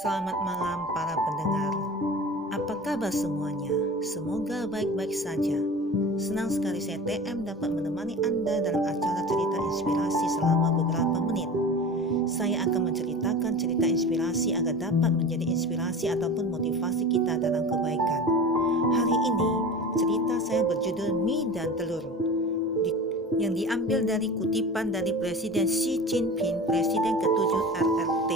Selamat malam para pendengar. Apa kabar semuanya? Semoga baik-baik saja. Senang sekali saya TM dapat menemani Anda dalam acara cerita inspirasi selama beberapa menit. Saya akan menceritakan cerita inspirasi agar dapat menjadi inspirasi ataupun motivasi kita dalam kebaikan. Hari ini cerita saya berjudul Mie dan Telur, yang diambil dari kutipan dari Presiden Xi Jinping, Presiden ke-7 RRT.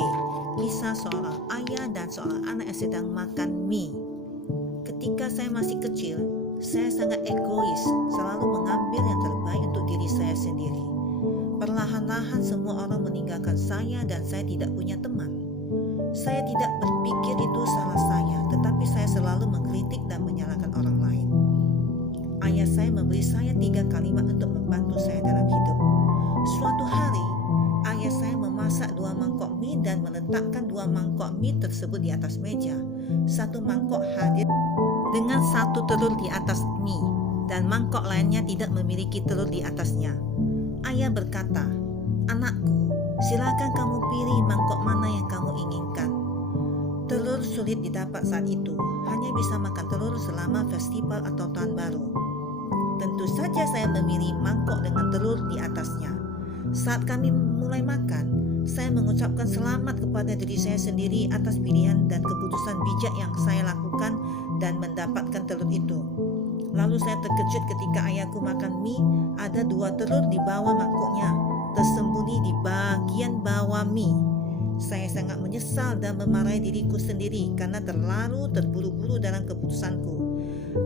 Kisah seorang ayah dan seorang anak yang sedang makan mie. Ketika saya masih kecil, saya sangat egois, selalu mengambil yang terbaik untuk diri saya sendiri. Perlahan-lahan semua orang meninggalkan saya dan saya tidak punya teman. Saya tidak berpikir itu salah saya, tetapi saya selalu mengkritik dan menyalahkan orang lain. Ayah saya memberi saya 3 kalimat untuk membantu saya dalam hidup. Suatu hari, ayah saya memasak 2 mangkok mie dan meletakkan 2 mangkok mie tersebut di atas meja. 1 mangkok hadir dengan 1 telur di atas mie dan mangkok lainnya tidak memiliki telur di atasnya. Ayah berkata, "Anakku, silakan kamu pilih mangkok mana yang kamu inginkan." Telur sulit didapat saat itu, hanya bisa makan telur selama festival atau tahun baru. Tentu saja saya memilih mangkok dengan telur di atasnya. Saat kami mulai makan, saya mengucapkan selamat kepada diri saya sendiri atas pilihan dan keputusan bijak yang saya lakukan dan mendapatkan telur itu. Lalu saya terkejut ketika ayahku makan mie, ada 2 telur di bawah mangkoknya, tersembunyi di bagian bawah mie. Saya sangat menyesal dan memarahi diriku sendiri karena terlalu terburu-buru dalam keputusanku.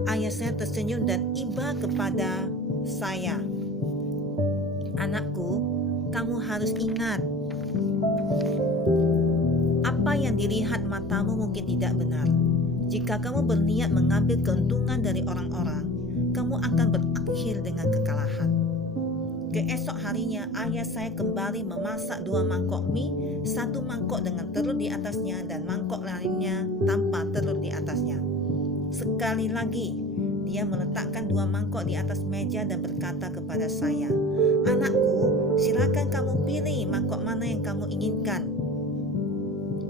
Ayah saya tersenyum dan iba kepada saya. "Anakku, kamu harus ingat, apa yang dilihat matamu mungkin tidak benar. Jika kamu berniat mengambil keuntungan dari orang-orang, kamu akan berakhir dengan kekalahan." Keesok harinya, ayah saya kembali memasak 2 mangkok mie, 1 mangkok dengan telur di atasnya dan mangkok lainnya tanpa telur di atasnya. Sekali lagi, dia meletakkan 2 mangkok di atas meja dan berkata kepada saya, "Anakku, silakan kamu pilih mangkok mana yang kamu inginkan."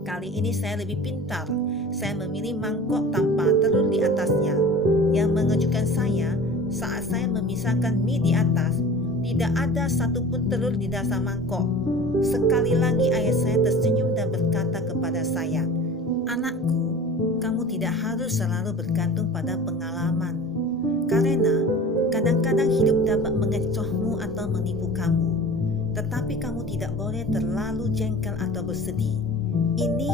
Kali ini saya lebih pintar. Saya memilih mangkok tanpa telur di atasnya. Yang mengejutkan saya, saat saya memisahkan mie di atas, tidak ada satupun telur di dasar mangkok. Sekali lagi ayah saya tersenyum dan berkata kepada saya, "Anakku, kamu tidak harus selalu bergantung pada pengalaman. Karena kadang-kadang hidup dapat mengecohmu atau menipu kamu. Tetapi kamu tidak boleh terlalu jengkel atau bersedih. Ini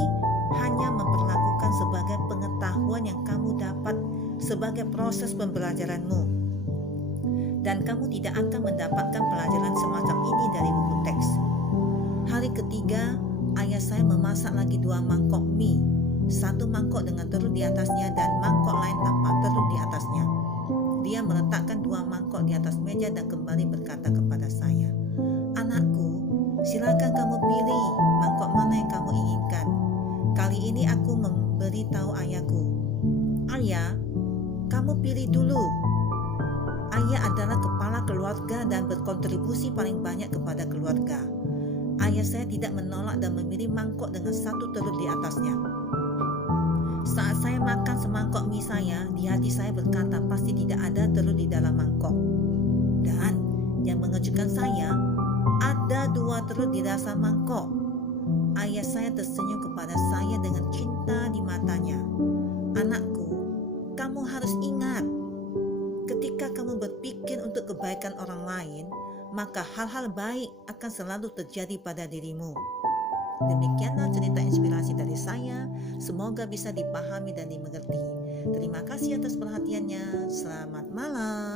hanya memperlakukan sebagai pengetahuan yang kamu dapat sebagai proses pembelajaranmu. Dan kamu tidak akan mendapatkan pelajaran semacam ini dari buku teks." Hari ketiga, ayah saya memasak lagi 2 mangkok mie. 1 mangkok dengan telur di atasnya dan mangkok lain tanpa telur di atasnya. Dia meletakkan 2 mangkok di atas meja dan kembali berkata kepada saya, "Anakku, silakan kamu pilih mangkok mana yang kamu inginkan." Kali ini aku memberitahu ayahku, "Ayah, kamu pilih dulu. Ayah adalah kepala keluarga dan berkontribusi paling banyak kepada keluarga." Ayah saya tidak menolak dan memilih mangkok dengan 1 telur di atasnya. Saat saya makan semangkok mie saya, di hati saya berkata pasti tidak ada telur di dalam mangkok. Dan yang mengejutkan saya, ada 2 telur di dasar mangkok. Ayah saya tersenyum kepada saya dengan cinta di matanya. "Anakku, kamu harus ingat, ketika kamu berpikir untuk kebaikan orang lain, maka hal-hal baik akan selalu terjadi pada dirimu." Demikianlah cerita inspirasi dari saya. Semoga bisa dipahami dan dimengerti. Terima kasih atas perhatiannya. Selamat malam.